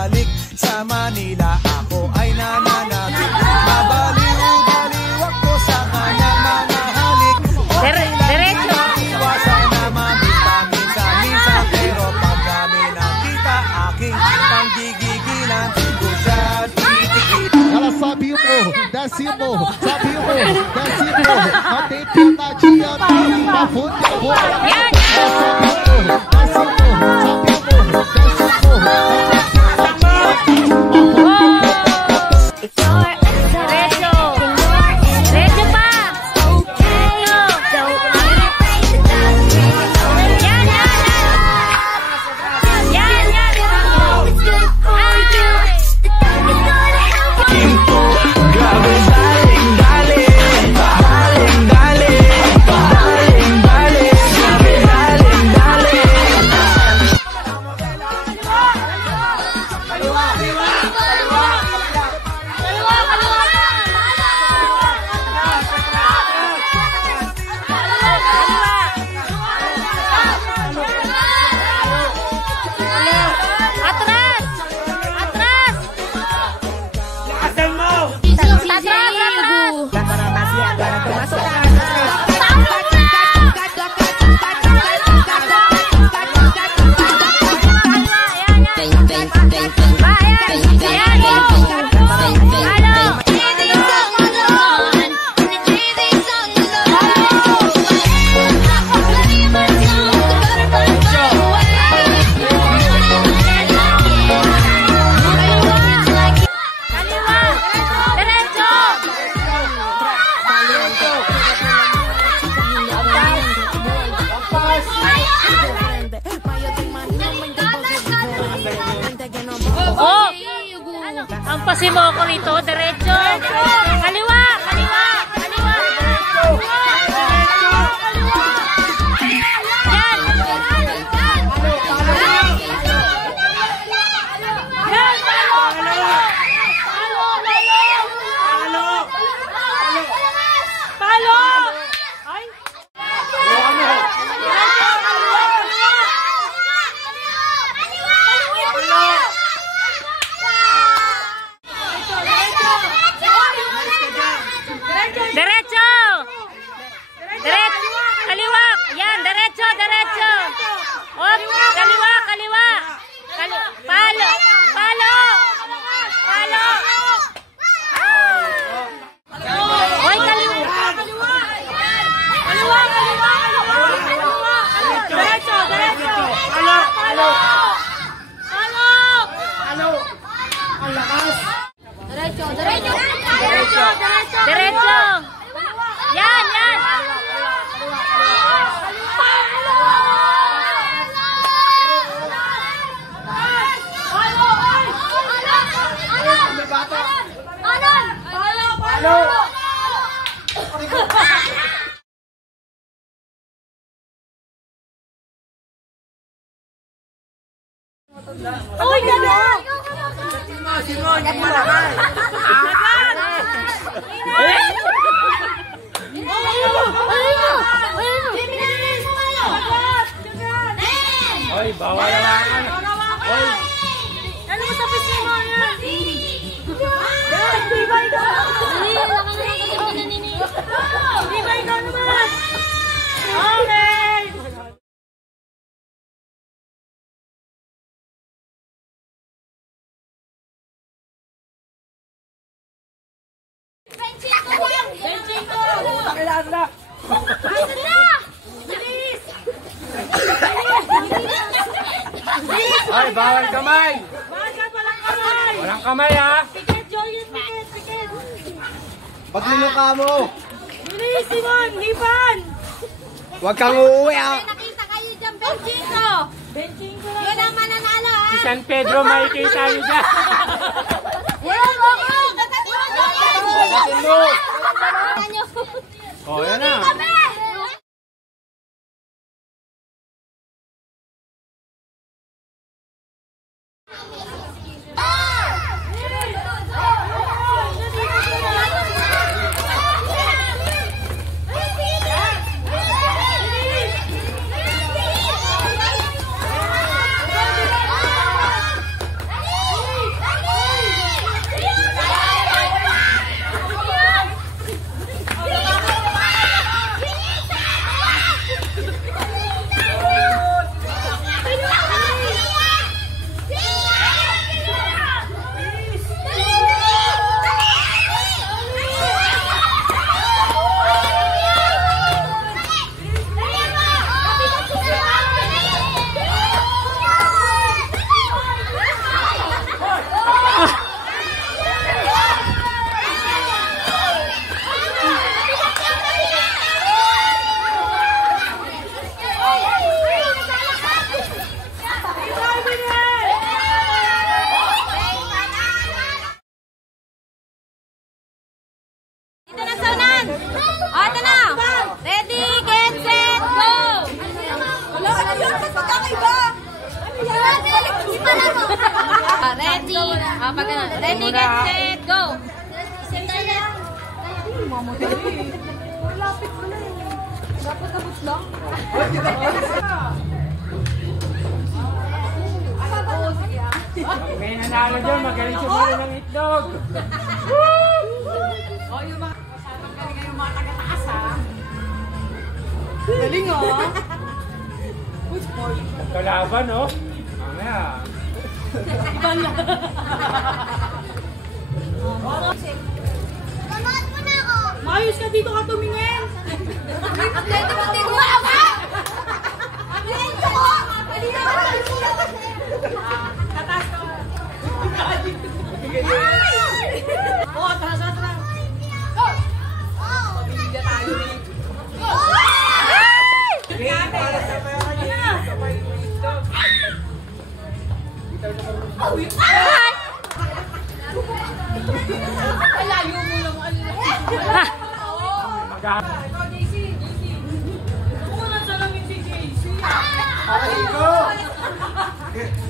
bumabalik sa Manila. Ako ay nananabik, mabaliw-baliw ako sa kanyang mga halik. Diretso! Iwasan na mamit-pangit minsan, pero pag kami nakita, aking panggigigilan ko siya titikit. Ela sobe o morro, desce o morro, sobe o morro, desce o morro. Não tem tentativa, pra fundo eu vou. Ela sobe o morro, desce o morro, sobe o morro, desce o morro. Ang pasimo ko rito, diretso. Kaliwa, kaliwa, kaliwa. Diretso. Yan, yan. Oh, yan na. Oy, bawal naman. Oy. Ano mo sa pisngi mo yan? Tibay ka naman. Okay. Ay, bawal kamay. Walang kamay. Walang kamay ha. Pikit, Joyce, pikit, pikit. Pag niluka mo. Bilis, Simon, lipan. Huwag kang uuwi ha. Nakita kayo dyan, Benchito. Benching ko lang. Yun ang mananalo, ha? Si San Pedro makikita niyo dyan. Yan, ako. Pagdating mo. Oh, yan na. pag ready, get, set, go! Lapit mo na yun. Dapat abot lang. May nanalo dyan, magaling sumuli ng itlog. Galing oh. Kalaban, no? Mamaya. Manood mo na ako! Maayos ka dito ka tumingin. Atleta mo din mo ako! Atleta ko! Halika ka! Tatas ka. Oo, taas na. Pabigyan tayo rin. Malayo mo lang Kung ano salamin si JC.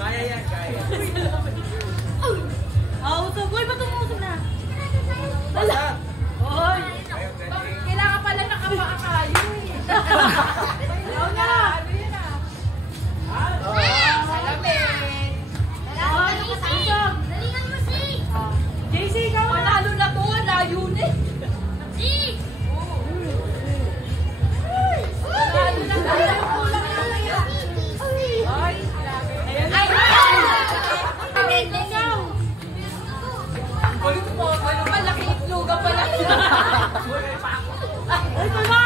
Kaya yan, kaya. Usog. Uy, ba't umusog na? Basta. Hoy. Kailangan pala nakapakakayo eh. Ayaw na. Salamin. Usog. Dalingan mo si! JC, ikaw na. Panalo na to, layo na eh. Si! Panalo na tayo. Kulang na lang yan. Ay! Malaki itloga pala. Ay, mama.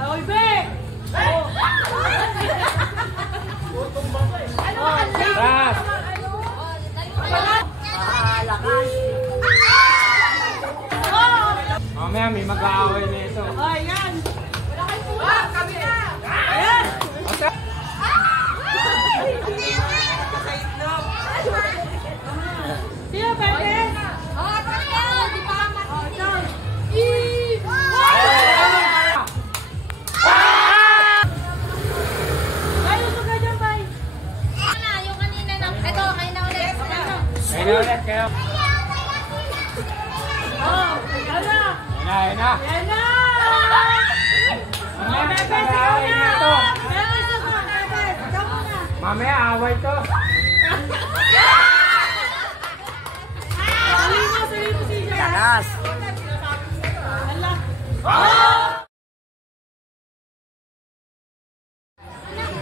Ay, be. Ano ang Ras. Mamaya may mag-aaway na ito. Ay, yan. kami na. Ayan. Siya, Pepe. Di pa kami. Ay, usog ka dyan, bay. Yung kanina na. Ito, kain na ulit. Ayun na ulit kayo. Oh, ayan na. Ayun na. Ayan na. Mamaya may Pepe, mag-aaway na ito. Pepe, usog ka. Pepe, ikaw muna. Mamaya away to. Sabi mo si Jay. Takas. Ala.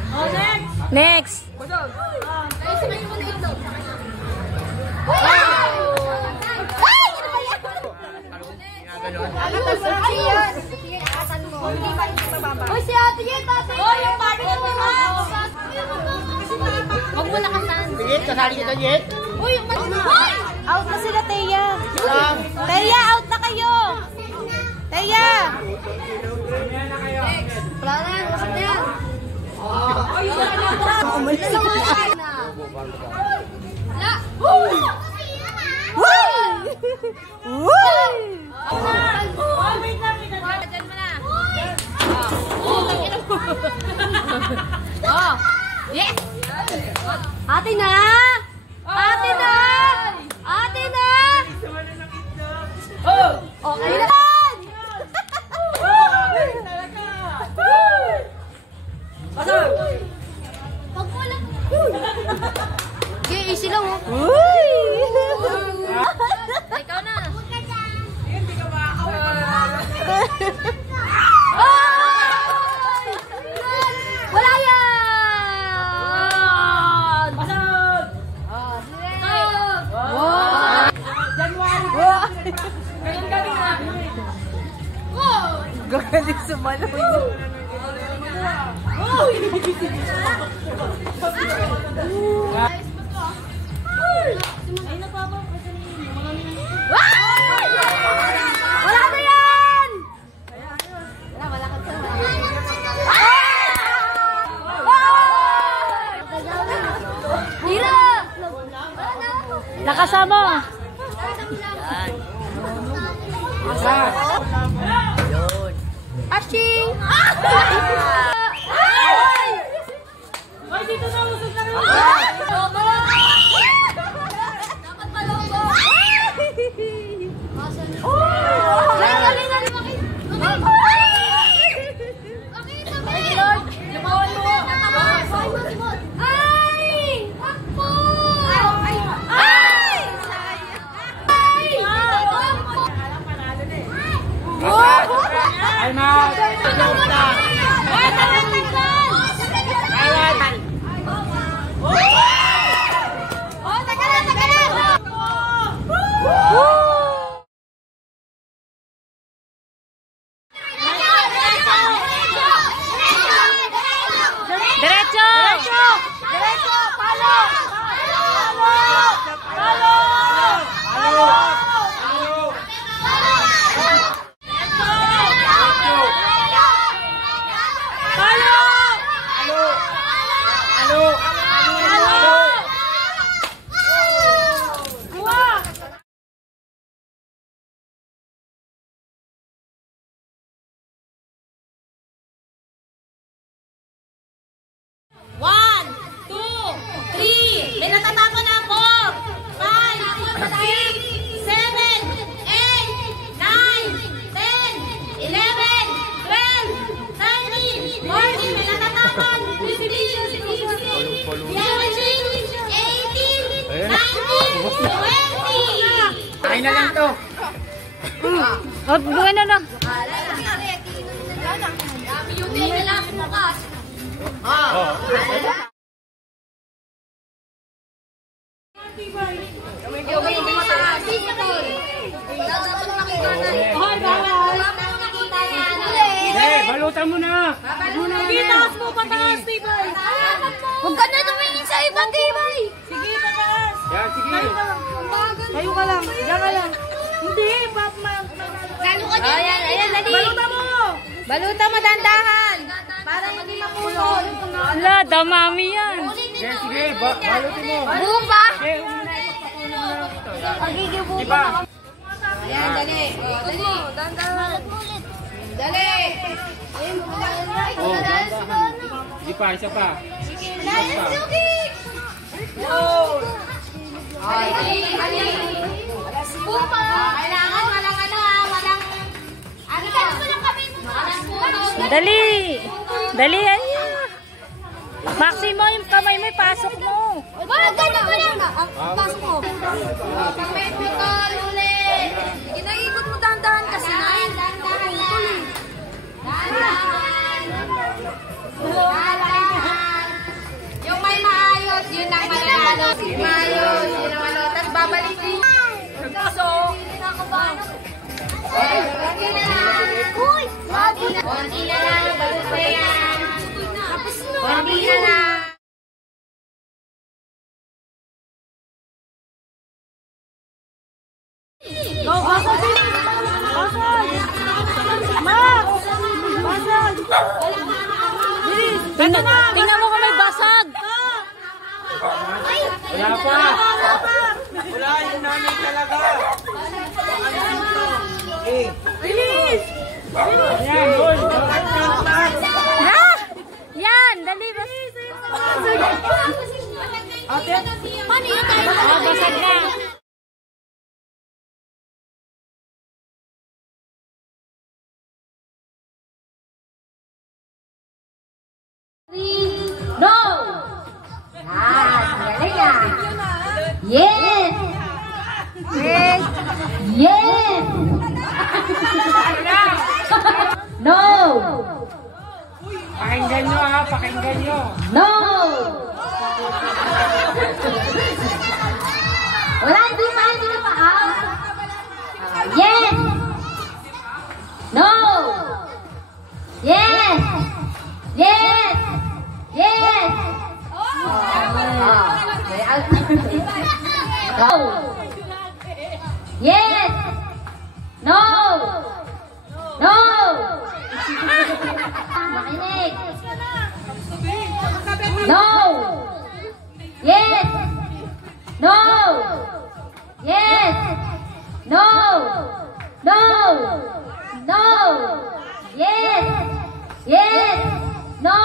Oh, next. Next. Sabay mo na ito. Ay! Ano ba yan? Ay, yan. Sige, akasan mo. Hindi pa bababa. Uy, si ate yan, ate. Uy, yung party na naman. Huwag mo nakasan. Sige, kasali kita, Jet. Uy, yung Uy! Out na sila, Teya. Teya, out na kayo. Teya. Wala na, masak na yan. Umalis na. La. Uy! Oh, wait lang, wait lang. Dyan mo na. Oh! Yes! Ate na! Ate na! Ate na! Oh, ayun na! Pag mo lang. Okay, easy lang oh. Ikaw na. Hindi ka wala yan! Pasok! Gagaling sumalaw yun. Ay, napapa. Wala na yan! Wala ka sa Hira! Nakasama. Ashing! Ay, dito na usog na rin. Dapat pala na lang to. O, buwan na na. Balutan mo na. Sige, taas mo, pataas, Tibay. Huwag ka na tumingin sa ibang Tibay. Sige, pataas. Yan, sige. Tayo ka lang. Diyan ka lang. Hindi, Pap. Lalo ka dyan. Ayan, dali. Baluta mo. Baluta mo, dandahan. Para hindi mapulol. Ala, damami yan. Yan, sige. Balutin mo. Buong ba? Okay, umuna ipagpakulo mo na ito. Pagigibuka. Diba? Ayan, dali. Dali. Dandahan. Dali. Oh, dandahan. Di pa, isa pa. Pupa! Kailangan walang ano ha, walang... Alitan mo lang kami. Dali. Dali, ay. Maximo, yung kamay mo, pasok mo. Wag, gano'n mo lang. Pasok mo. Kamay mo ka, ulit. Inaikot mo dahan-dahan kasi na. Dahan-dahan. Yung may maayos, yun ang mananalo. Maayos, yun ang ano. Tapos babalik din. Kaso, konti na lang. Uy! Konti na lang. Bago pa yan. Konti na lang. Go, basag, bilis. Basag. Max. Basag. Bilis. Tingnan mo kung may basag. Wala pa. Wala yung nanay talaga. Bilis. Yan, boy. Ha? Yan, dali. Paano yun tayo? Ah, basag na. No! Galing ah. Yes! Yes! Yes! No! Pakinggan nyo ha, pakinggan nyo. No! Wala, hindi pa out. Yes! No! Yes! Yes! Yes! No! Yes! No! No! Makinig! No! Yes! No! Yes! No! No! No! Yes! Yes! No!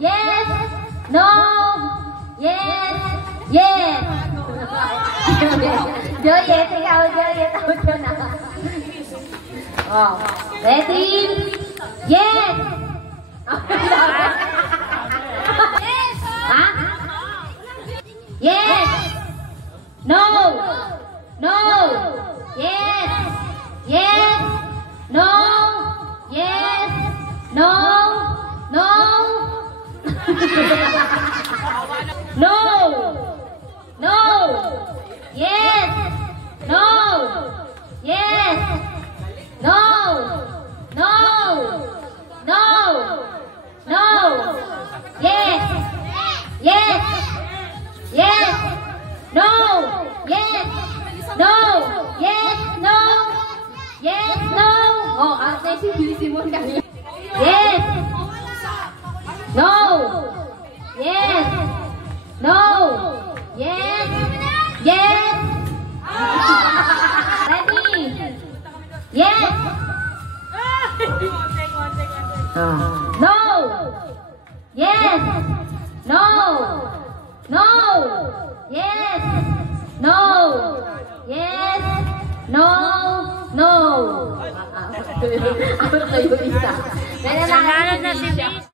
Yes! No! Yes! Yes! Joyet, ikaw, Joyet. Out ko na. Oh. Ready? Yes! Ha? Yes! No! No! Yes! Yes! No! Yes! No! No! No! No! Yes! No! Yes! No! No! No! No! Yes! Yes! Yes! No! Yes! No! Yes! No! Yes! No! Oh, ate, si mo kami. Yes! No! Yes! No! Yes! Yes! Ready? Yes! No! Yes! No! No! Yes! No! Yes! No! No! Ako kayo isa. Nanalo na si Miss.